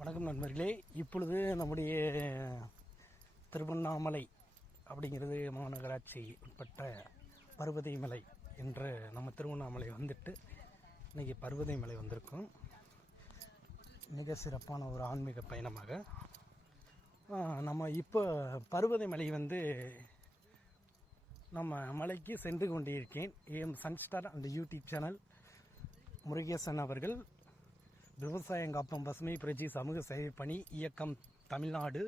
வணக்கம் நண்பர்களே. இப்பொழுது நம்முடைய திருவண்ணாமலை அப்படிங்கிறது மாநகராட்சி உட்பட்ட பர்வதை மலை என்று நம்ம திருவண்ணாமலை வந்துட்டு இன்றைக்கி பர்வதை மலை வந்திருக்கும். மிக சிறப்பான ஒரு ஆன்மீக பயணமாக நம்ம இப்போ பர்வதை மலை நம்ம மலைக்கு சென்று கொண்டிருக்கேன். சன்ஸ்டார் அந்த யூடியூப் சேனல் முருகேசன் அவர்கள் விவசாயம் காப்போம் பசுமை புரட்சி சமூக சேவை பணி இயக்கம் தமிழ்நாடு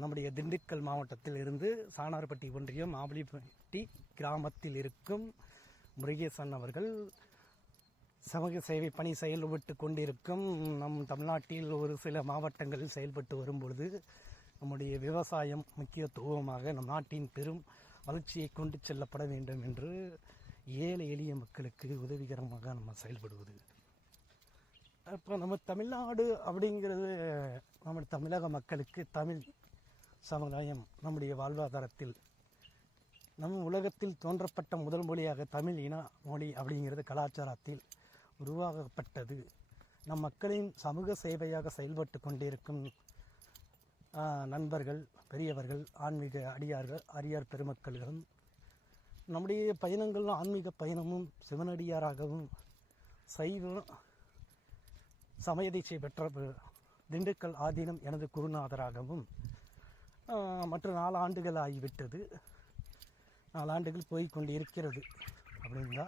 நம்முடைய திண்டுக்கல் மாவட்டத்தில் இருந்து சாணார்பட்டி ஒன்றியம் ஆவலிப்பட்டி கிராமத்தில் இருக்கும் முருகேசன் அவர்கள் சமூக சேவை பணி செயல்பட்டு கொண்டிருக்கும் நம் தமிழ்நாட்டில் ஒரு சில மாவட்டங்களில் செயல்பட்டு வரும்பொழுது நம்முடைய விவசாயம் முக்கியத்துவமாக நம் நாட்டின் பெரும் வளர்ச்சியை கொண்டு செல்லப்பட வேண்டும் என்று ஏழை எளிய மக்களுக்கு உதவிகரமாக நம்ம செயல்படுவது. இப்போ நம்ம தமிழ்நாடு அப்படிங்கிறது நம்ம தமிழக மக்களுக்கு தமிழ் சமுதாயம் நம்முடைய வாழ்வாதாரத்தில் நம் உலகத்தில் தோன்றப்பட்ட முதல் மொழியாக தமிழ் இன மொழி அப்படிங்கிறது கலாச்சாரத்தில் உருவாக்கப்பட்டது. நம் மக்களின் சமூக சேவையாக செயல்பட்டு கொண்டிருக்கும் நண்பர்கள், பெரியவர்கள், ஆன்மீக அடியார் பெருமக்கள்களும் நம்முடைய பயணங்களும் ஆன்மீக பயணமும் சிவனடியாராகவும் சைவ சமயதீட்சை பெற்ற திண்டுக்கல் ஆதீனம் எனது குருநாதராகவும் மற்ற 4 ஆண்டுகள் ஆகிவிட்டது. 4 ஆண்டுகள் போய்கொண்டு இருக்கிறது. அப்படின்னா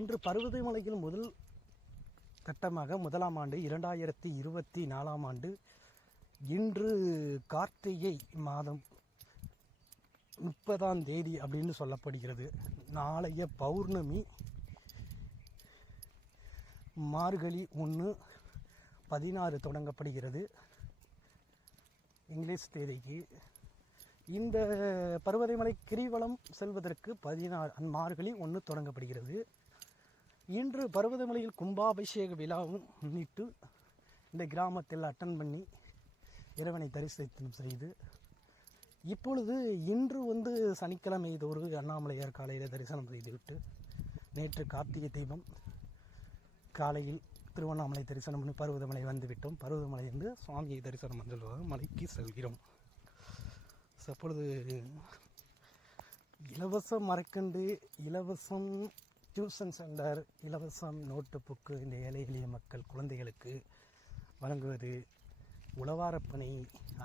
இன்று பர்வதை மலையில் முதல் கட்டமாக 1ஆம் ஆண்டு 2024ஆம் ஆண்டு இன்று கார்த்திகை மாதம் 30ஆம் தேதி அப்படின்னு சொல்லப்படுகிறது. நாளைய பௌர்ணமி மார்கழி 1/16 தொடங்கப்படுகிறது இங்கிலீஷ் தேதிக்கு. இந்த பர்வதமலை கிரிவலம் செல்வதற்கு 16 மார்கழி 1 தொடங்கப்படுகிறது. இன்று பர்வதமலையில் கும்பாபிஷேக விழாவும் முன்னிட்டு இந்த கிராமத்தில் அட்டன் பண்ணி இறைவனை தரிசனம் செய்து இப்பொழுது இன்று சனிக்கிழமை இது ஒரு அண்ணாமலையார் காலையில் தரிசனம் செய்துவிட்டு நேற்று கார்த்திகை தீபம் காலையில் திருவண்ணாமலை தரிசனம் பண்ணி பர்வதமலை வந்துவிட்டோம். பர்வதமலை சுவாமியை தரிசனம் பண்ணுவதாக மலைக்கு செல்கிறோம். அப்பொழுது இலவச மரக்கன்று, இலவசம் டியூஷன் சென்டர், இலவசம் நோட்டு புக்கு இந்த ஏழை எளிய மக்கள் குழந்தைகளுக்கு வழங்குவது, உழவாரப்பணி,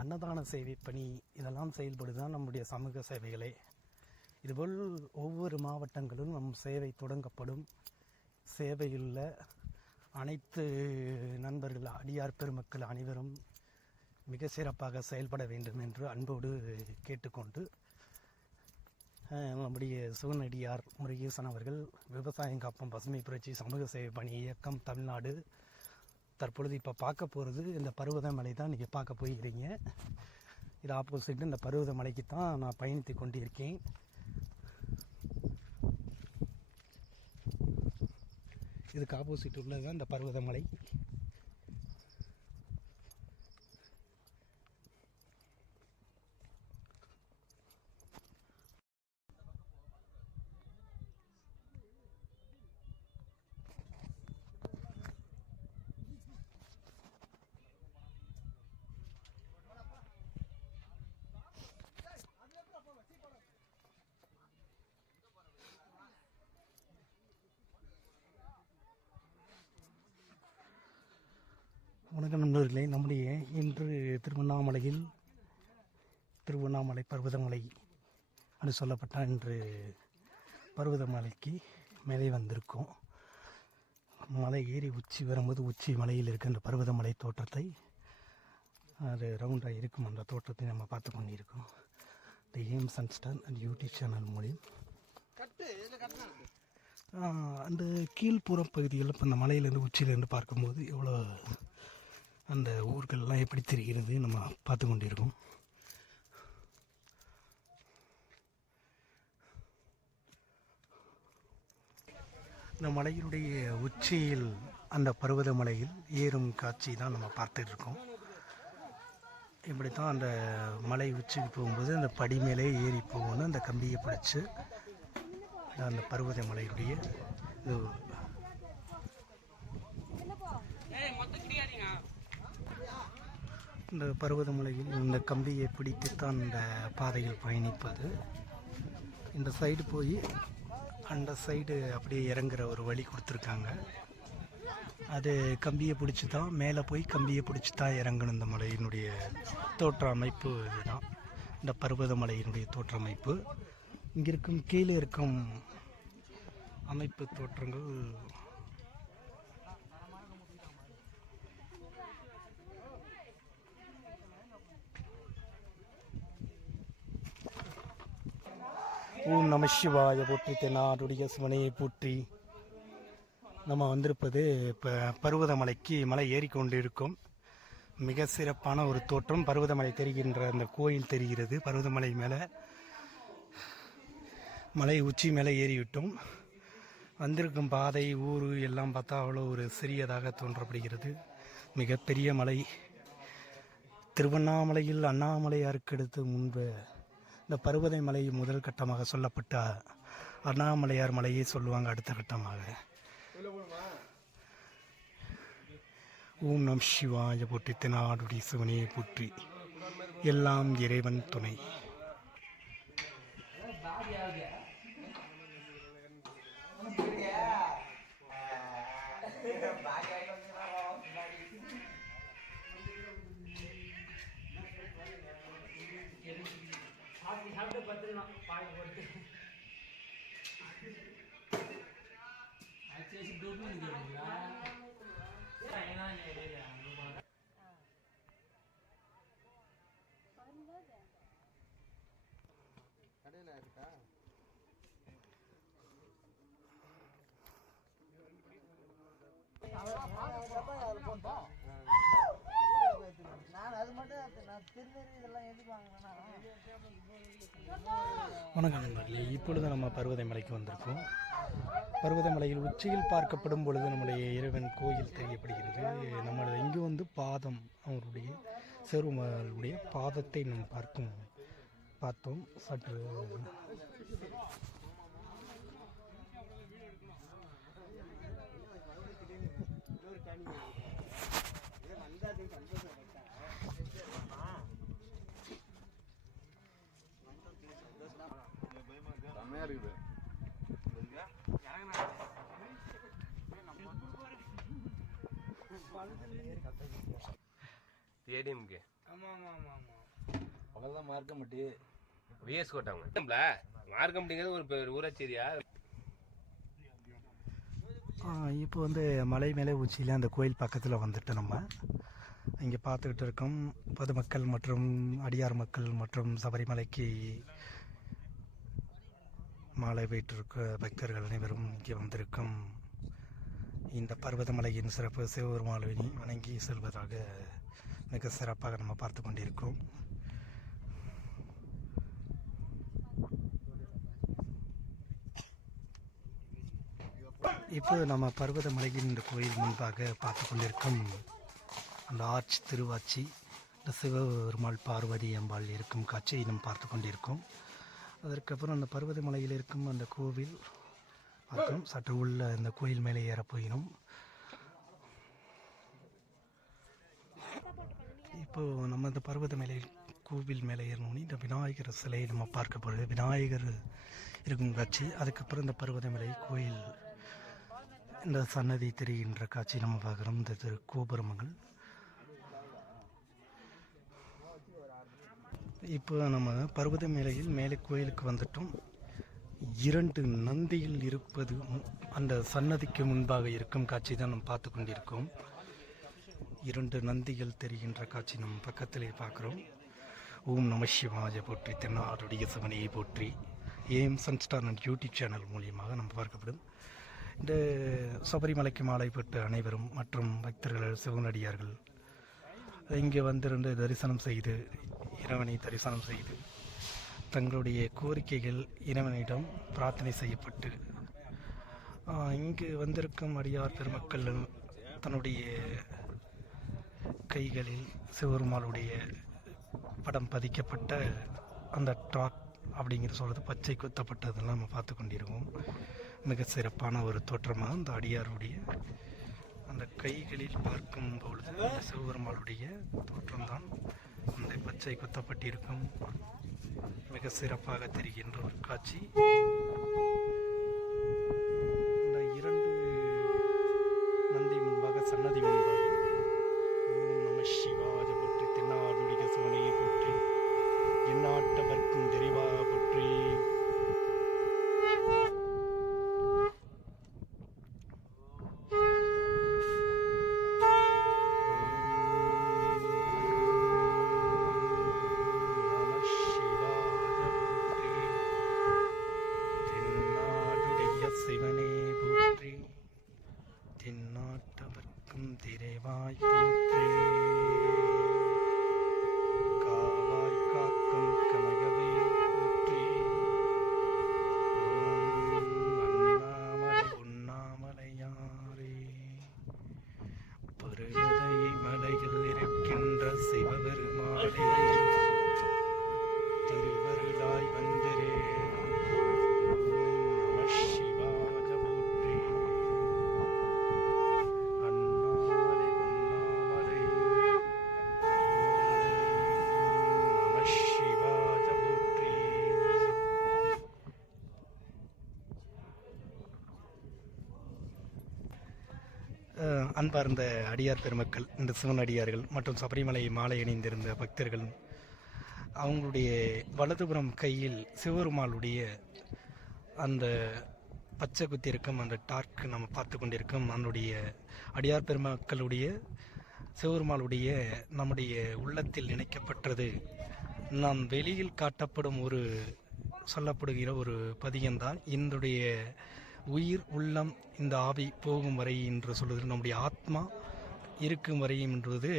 அன்னதான சேவை பணி இதெல்லாம் செயல்படுதான் நம்முடைய சமூக சேவைகளே. இதுபோல் ஒவ்வொரு மாவட்டங்களும் நம் சேவை தொடங்கப்படும். சேவையுள்ள அனைத்து நண்பர்கள், அடியார் பெருமக்கள் அனைவரும் மிக சிறப்பாக செயல்பட வேண்டும் என்று அன்போடு கேட்டுக்கொண்டு நம்முடைய சிவனடியார் முருகேசன் அவர்கள் விவசாயம் காப்போம் பசுமை புரட்சி சமூக சேவை பணி இயக்கம் தமிழ்நாடு தற்பொழுது இப்போ பார்க்க போகிறது இந்த பர்வதமலை தான் நீங்கள் பார்க்க போயிருக்கீங்க. இது ஆப்போசிட் இந்த பர்வதமலைக்கு தான் நான் பயணித்து கொண்டிருக்கேன். இதுக்கு ஆப்போசிட் உள்ளது இந்த பர்வதமலை. வணக்கம் நண்பர்களே. நம்முடைய இன்று திருவண்ணாமலை பர்வதமலை என்று சொல்லப்பட்ட இன்று பர்வதமலைக்கு மேலே வந்திருக்கோம். மலை ஏறி உச்சி வரும்போது உச்சி மலையில் இருக்கின்ற பர்வதமலை தோற்றத்தை அது ரவுண்டாக இருக்கும் அந்த தோற்றத்தை நம்ம பார்த்து கொண்டிருக்கோம். இந்த சன்ஸ்டார் அந்த யூடியூப் சேனல் மூலியம் அந்த கீழ்ப்புறம் பகுதிகளில் இப்போ அந்த மலையிலேருந்து உச்சியிலேருந்து பார்க்கும்போது எவ்வளோ அந்த ஊர்கள்லாம் எப்படி தெரிகிறது நம்ம பார்த்து கொண்டிருக்கோம். இந்த மலையினுடைய உச்சியில் அந்த பர்வதமலையில் ஏறும் காட்சி தான் நம்ம பார்த்துட்டு இருக்கோம். இப்படி தான் அந்த மலை உச்சிக்கு போகும்போது அந்த படி மேலே ஏறி போகணும். அந்த கம்பியை பிடிச்சி அந்த பர்வதமலையுடைய இது இந்த பர்வதமலையில் இந்த கம்பியை பிடித்துத்தான் இந்த பாதையில் பயணிப்பது. இந்த சைடு போய் அந்த சைடு அப்படியே இறங்குற ஒரு வழி கொடுத்துருக்காங்க. அது கம்பியை பிடிச்சி தான் மேலே போய் கம்பியை பிடிச்சி தான் இறங்கணும். இந்த மலையினுடைய தோற்ற அமைப்பு இதுதான், இந்த பர்வதமலையினுடைய தோற்ற அமைப்பு. இங்கே இருக்கும் கீழே இருக்கும் அமைப்பு தோற்றங்கள் ஓம் நம சிவாய போற்றி, தென்னாடுடைய சிவனையை போற்றி. நம்ம வந்திருப்பது இப்போ பர்வதமலைக்கு மலை ஏறிக்கொண்டிருக்கும். மிக சிறப்பான ஒரு தோற்றம். பர்வதமலை தெரிகின்ற அந்த கோயில் தெரிகிறது. பர்வதமலை மேலே மலை உச்சி மேலே ஏறிவிட்டோம். வந்திருக்கும் பாதை ஊர் எல்லாம் பார்த்தா அவ்வளோ ஒரு சிறியதாக தோன்றப்படுகிறது. மிகப்பெரிய மலை. திருவண்ணாமலையில் அண்ணாமலையாருக்கு அடுத்து முன்பு இந்த பர்வத மலை முதல் கட்டமாக சொல்லப்பட்ட அண்ணாமலையார் மலையை சொல்லுவாங்க அடுத்த கட்டமாக. ஓம் நம் சிவாய போற்றி, தென்னாடுடைய சிவனையை போற்றி, எல்லாம் இறைவன் துணை. வணக்கம் நண்பர்களே, இப்பொழுது நம்ம பர்வதமலைக்கு வந்திருக்கோம். பர்வதமலையில் உச்சியில் பார்க்கப்படும் பொழுது நம்முடைய இறைவன் கோயில் தெரியப்படுகிறது. நம்மளது இங்கு வந்து பாதம், அவருடைய சிவருமாளுடைய பாதத்தை நாம் பார்த்தோம் சற்று. ஏடிஎம்கே அவ்வளோதான் மார்க்கம்பட்டி விஎஸ் கோட்டாங்க. மார்க்கம்பட்டிங்கிறது ஒரு ஊராட்சியா. இப்போ வந்து மலை மேலே உச்சியில் அந்த கோயில் பக்கத்தில் வந்துட்டு நம்ம இங்கே பார்த்துக்கிட்டு இருக்கோம். பொதுமக்கள் மற்றும் அடியார் மக்கள் மற்றும் சபரிமலைக்கு மாலை வீட்டிற்கு பக்தர்கள் அனைவரும் இங்கே வந்திருக்கும். இந்த பர்வதமலையின் சிறப்பு சிவபெருமானை வணங்கி செல்வதாக மிக சிறப்பாக நம்ம பார்த்து கொண்டிருக்கோம். இப்போ நம்ம பர்வதமலையின் இந்த கோயில் முன்பாக பார்த்து கொண்டிருக்கும் அந்த ஆர்ச் திருவாச்சி, இந்த சிவபெருமாள் பார்வதி அம்பாள் இருக்கும் காட்சியை நம்ம பார்த்து கொண்டிருக்கோம். அதற்கப்புறம் அந்த பர்வதமலையில் இருக்கும் அந்த கோவில் பார்த்தோம். சற்று உள்ள அந்த கோயில் மேலே ஏற போயினோம். இப்போது நம்ம இந்த பர்வதமலையில் கோவில் மேலே ஏறணும்னு இந்த விநாயகர் சிலையை நம்ம பார்க்க போகிறது. விநாயகர் இருக்கும் காட்சி. அதுக்கப்புறம் இந்த பர்வதமலை கோயில் இந்த சன்னதி தெரிகின்ற காட்சி நம்ம பார்க்குறோம். இந்த கோபுரமங்கள். இப்போ நம்ம பர்வதமலையில் மேலே கோயிலுக்கு வந்துட்டோம். 2 நந்திகள் இருப்பது அந்த சன்னதிக்கு முன்பாக இருக்கும் காட்சி தான் நம்ம பார்த்து கொண்டிருக்கோம். 2 நந்திகள் தெரிகின்ற காட்சி நம்ம பக்கத்திலே பார்க்குறோம். ஓம் நம சிவாய போற்றி, தென்னாடுடைய சிவனையை போற்றி. ஏஎம் சன்ஸ்டார் யூடியூப் சேனல் மூலியமாக நம்ம பார்க்கப்படும். இந்த சபரிமலைக்கு மாலைப்பட்டு அனைவரும் மற்றும் பக்தர்கள் சிவனடியார்கள் இங்கே வந்திருந்து தரிசனம் செய்து இறைவனை தரிசனம் செய்து தங்களுடைய கோரிக்கைகள் இறைவனிடம் பிரார்த்தனை செய்யப்பட்டு இங்கு வந்திருக்கும் அடியார் பெருமக்கள் தன்னுடைய கைகளில் சிவபெருமாளுடைய படம் பதிக்கப்பட்ட அந்த டாக் அப்படிங்கிற சொல்கிறது பச்சை குத்தப்பட்டதெல்லாம் நம்ம பார்த்து கொண்டிருக்கோம். மிக சிறப்பான ஒரு தோற்றமாக அந்த அடியாருடைய அந்த கைகளில் பார்க்கும் பொழுது இந்த சிவபெருமாளுடைய தோற்றம்தான் அந்த பச்சை குத்தப்பட்டிருக்கும் மிக சிறப்பாக தெரிகின்ற ஒரு காட்சி. இந்த இரண்டு நந்தி முன்பாக சன்னதி முன்பாக ஓம் நம சிவாய போற்றி, தென்னாடுடைய சிவனையை போற்றி, எந்நாட்டவர்க்கும் நிறைவா போற்றி. சிவனே போற்றி, தென்னாட்டவர்க்கும் திரைவாய் போற்றி, காவாய் காக்கும் கனகவே போற்றி. ஓம் அண்ணாமலை உண்ணாமலையாரே, பருவதை மலையில் இருக்கின்ற சிவபெருமானே, திருவருளாய் வந்திரே. அன்பார்ந்த அடியார் பெருமக்கள், இந்த சிவனடியார்கள் மற்றும் சபரிமலை மாலை அணிந்திருந்த பக்தர்கள், அவங்களுடைய வலதுபுறம் கையில் சிவபெருமாளுடைய அந்த பச்சை குத்தி இருக்கும் அந்த டார்க் நம்ம பார்த்து கொண்டிருக்கும் அதனுடைய அடியார் பெருமக்களுடைய சிவபெருமாளுடைய நம்முடைய உள்ளத்தில் இணைக்கப்பட்டது. நாம் வெளியில் காட்டப்படும் ஒரு சொல்லப்படுகிற ஒரு பதியம்தான் இன்றைய உயிர் உள்ளம் இந்த ஆவி போகும் வரை என்று சொல்வது, நம்முடைய ஆத்மா இருக்கும் வரையும் என்றது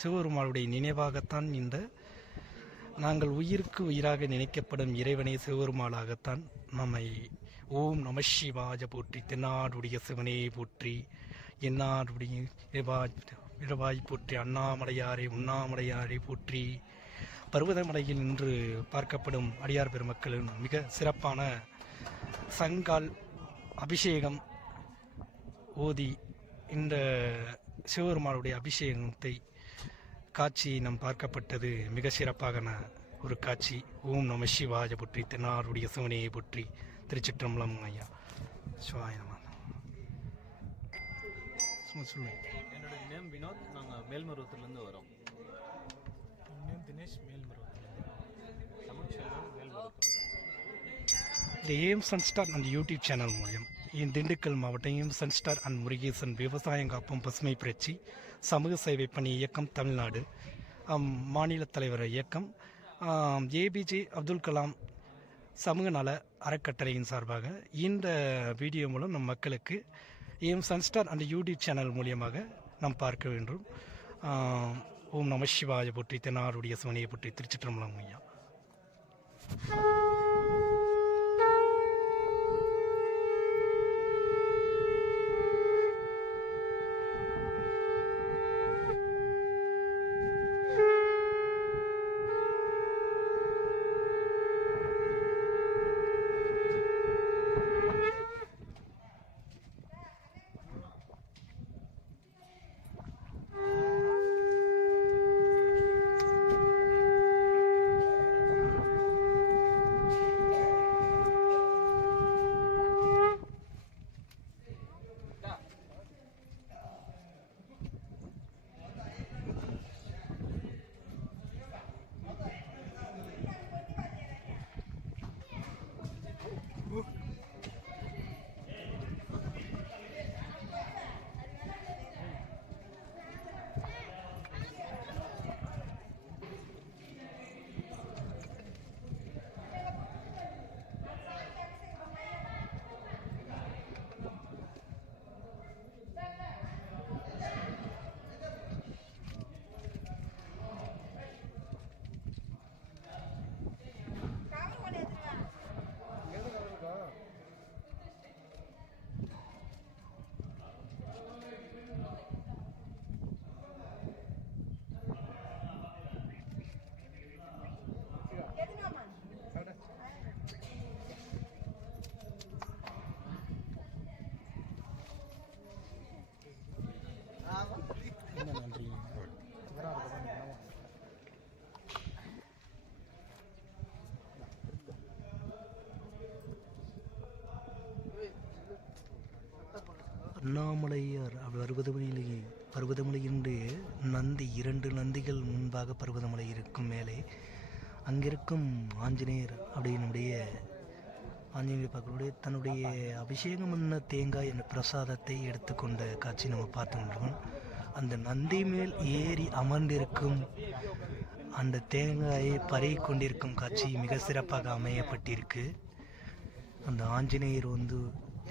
சிவபெருமாளுடைய நினைவாகத்தான். இந்த நாங்கள் உயிருக்கு உயிராக நினைக்கப்படும் இறைவனே சிவபெருமாளாகத்தான் நம்மை ஓம் நம சிவாய போற்றி, தென்னாடுடைய சிவனே போற்றி, எந்நாடுடைய இரவாய் போற்றி, அண்ணாமலையாரே உண்ணாமலையாரே போற்றி. பர்வதமலையில் இன்று பார்க்கப்படும் அடியார் பெருமக்களின் மிக சிறப்பான சங்கால் அபிஷேகம் ஓதி இந்த சிவபெருமானுடைய அபிஷேகத்தை காட்சி நாம் பார்க்கப்பட்டது மிக சிறப்பான ஒரு காட்சி. ஓம் நம சிவாய போற்றி, தென்னாடுடைய சிவனையை போற்றி. திருச்சிற்றம்பலம் ஐயா. சிவாய நம. என்னோட நேம் வினோத். நாங்கள் மேல்மருவத்திலேருந்து வரோம். நேம் தினேஷ், மேல்மருவத்திலேருந்து. தமிழ்ச்செல்வன், மேல்மருவத்தில். இந்த ஏஎம் சன்ஸ்டார் அந்த யூடியூப் சேனல் மூலம் திண்டுக்கல் மாவட்டம் ஏஎம் சன்ஸ்டார் அண்ட் முருகேசன் விவசாயம் காப்போம் பசுமை புரட்சி சமூக சேவை பணி இயக்கம் தமிழ்நாடு மாநில தலைவர் இயக்கம் ஏபிஜே அப்துல் கலாம் சமூக நல அறக்கட்டளையின் சார்பாக இந்த வீடியோ மூலம் நம் மக்களுக்கு ஏஎம் சன்ஸ்டார் அந்த யூடியூப் சேனல் மூலியமாக நாம் பார்க்க வேண்டும். ஓம் நம சிவாய போற்றி, தென்னாடுடைய சிவனையை போற்றி. திருச்சிற்றம்பலம் ஐயா. திருவண்ணாமலையார் பர்வதமலையினுடைய நந்தி 2 நந்திகள் முன்பாக பர்வதமலை இருக்கும் மேலே அங்கிருக்கும் ஆஞ்சநேயர் அப்படின்னுடைய ஆஞ்சநேயர் பார்க்கக்கூடிய தன்னுடைய அபிஷேகம் பண்ண தேங்காய் என்ற பிரசாதத்தை எடுத்துக்கொண்ட காட்சி நம்ம பார்த்து கொண்டிருக்கோம். அந்த நந்தி மேல் ஏறி அமர்ந்திருக்கும் அந்த தேங்காயை பருகி கொண்டிருக்கும் காட்சி மிக சிறப்பாக அமையப்பட்டிருக்கு. அந்த ஆஞ்சநேயர்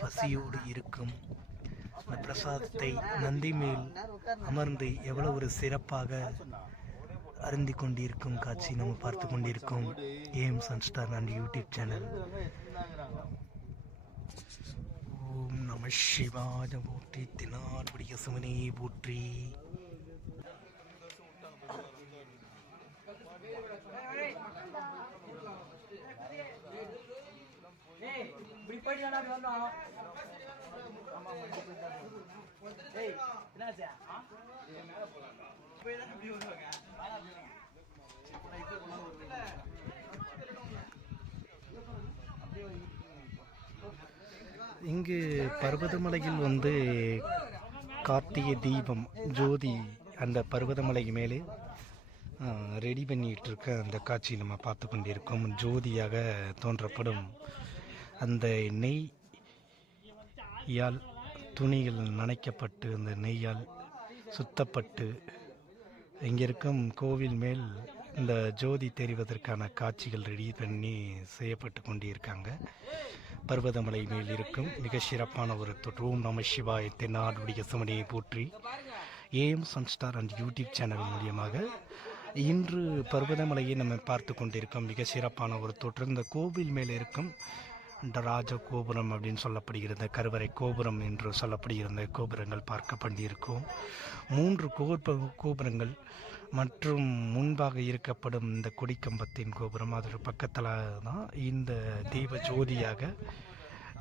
பசியோடு இருக்கும் அந்த பிரசாதத்தை நந்தி மேல் அமர்ந்து எவ்வளோ ஒரு சிறப்பாக அருந்தி கொண்டிருக்கும் காட்சி நம்ம பார்த்து கொண்டிருக்கோம். AM sunstar and YouTube channel. ஓம் நம சிவாய போற்றி, தினாடுடைய சிவனே போற்றி. இங்கு பர்வதமலையில் கார்த்திகை தீபம் ஜோதி அந்த பர்வதமலை மேலே ரெடி பண்ணிட்டு இருக்க அந்த காட்சி நம்ம பார்த்து கொண்டிருக்கோம். ஜோதியாக தோன்றப்படும் அந்த நெய்யால் துணிகள் நனைக்கப்பட்டு அந்த நெய்யால் சுத்தப்பட்டு இங்கே இருக்கும் கோவில் மேல் இந்த ஜோதி தெரிவதற்கான காட்சிகள் ரெடி பண்ணி செய்யப்பட்டு கொண்டிருக்காங்க. பர்வதமலை மேல் இருக்கும் மிக சிறப்பான ஒரு ஓம் நம சிவாய தென்னாடுடைய சிவனையை போற்றி. AM sunstar and YouTube channel மூலியமாக இன்று பர்வதமலையை நம்ம பார்த்து கொண்டிருக்கோம். மிக சிறப்பான ஒரு தோற்றம். இந்த கோவில் மேலே இருக்கும் இந்த ராஜ கோபுரம் அப்படின்னு சொல்லப்படுகிறது, கருவறை கோபுரம் என்று சொல்லப்படுகிற கோபுரங்கள் பார்க்கப்பட்டிருக்கும். 3 கோபுரங்கள் மற்றும் முன்பாக இருக்கப்படும் இந்த கொடிக்கம்பத்தின் கோபுரம் அதற்கு பக்கத்தில் தான் இந்த தீப ஜோதியாக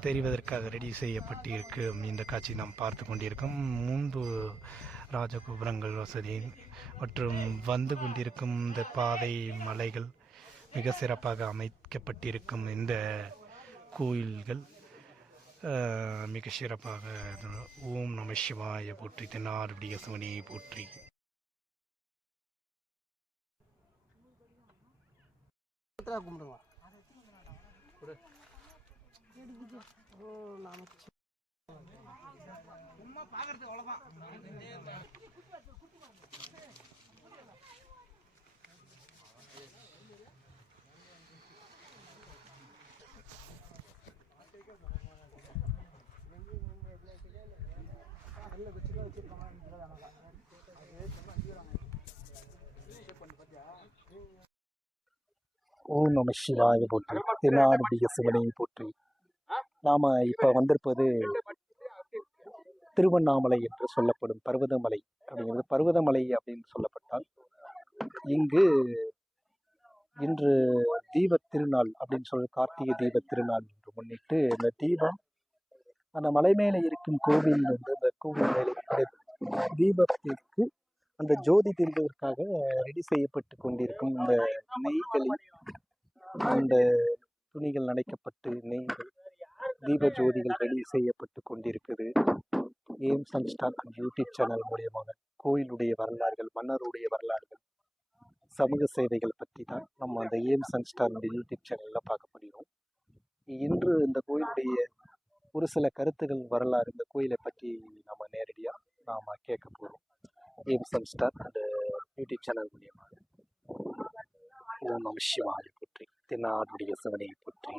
தெரிவதற்காக ரெடி செய்யப்பட்டிருக்கு. இந்த காட்சி நாம் பார்த்து கொண்டிருக்கோம். முன்பு ராஜகோபுரங்கள் வசதி மற்றும் வந்து கொண்டிருக்கும் இந்த பாதை மலைகள் மிக சிறப்பாக அமைக்கப்பட்டிருக்கும். இந்த கோயில்கள் மிக சிறப்பாக. ஓம் நம சிவாய போற்றி, தென்னாடுடைய சிவனையை போற்றி. ஓம் நம சிவாய போற்றி, தென்னாடுடைய சிவனையை போற்றி. நாம் இப்போ வந்திருப்பது திருவண்ணாமலை என்று சொல்லப்படும் பர்வதமலை. அப்படிங்கிறது பர்வதமலை அப்படின்னு சொல்லப்பட்டால் இங்கு இன்று தீபத் திருநாள் அப்படின்னு கார்த்திகை தீபத் திருநாள் என்று முன்னிட்டு இந்த தீபம் அந்த மலை மேலே இருக்கும் கோவில் அந்த கோவில் மேலே தீபத்திற்கு அந்த ஜோதி தெரிவதற்காக ரெடி செய்யப்பட்டு கொண்டிருக்கும் இந்த நெய்களில் அந்த துணிகள் நனைக்கப்பட்டு நெய்கள் தீப ஜோதிகள் ரெடி செய்யப்பட்டு கொண்டிருக்குது. AM sunstar and YouTube channel மூலியமாக கோயிலுடைய வரலாறுகள், மன்னருடைய வரலாறுகள், சமூக சேவைகள் பற்றி தான் நம்ம அந்த ஏஎம் சன்ஸ்டார் அந்த யூடியூப் சேனலில் பார்க்க முடியும். இன்று இந்த கோயிலுடைய ஒரு சில கருத்துகள், வரலாறு, இந்த கோயிலை பற்றி நம்ம நேரடியாக நாம் கேட்க போகிறோம். ஏஎம் சன்ஸ்டார் அந்த யூடியூப் சேனல் மூலியமாக. ஓம் நம சிவாய போற்றி, தென்னாடுடைய சிவனையை போற்றி.